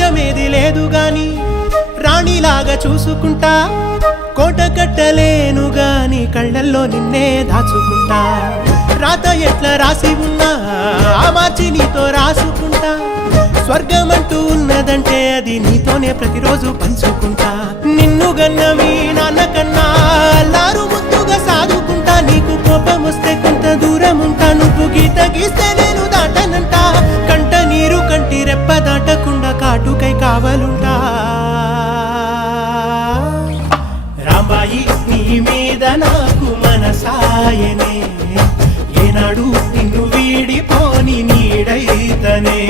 రాజ్యమేది లేదు గాని రాణిలాగా చూసుకుంటా కోట కట్టలేను గాని కళ్ళల్లో నిన్నే దాచుకుంటా రాత ఎట్లా రాసి ఉన్నా ఆ మార్చి నీతో రాసుకుంటా స్వర్గమంటూ ఉన్నదంటే అది నీతోనే ప్రతిరోజు పంచుకుంటా నిన్ను గన్న మీ నాన్న కన్నా అల్లారు ముద్దుగా సాదుకుంటా నీకు కోపం వస్తే కొంత దూరం ఉంటా నువ్వు గీత గీస్తే నేను దాటనంట కంట నీరు కంటి రెప్ప దాటకుండా కాటుకై కావలుంటా రాంబాయి నీ మీద నాకు మనసాయనే ఏనాడు నిన్ను వీడిపోని నీడైతనే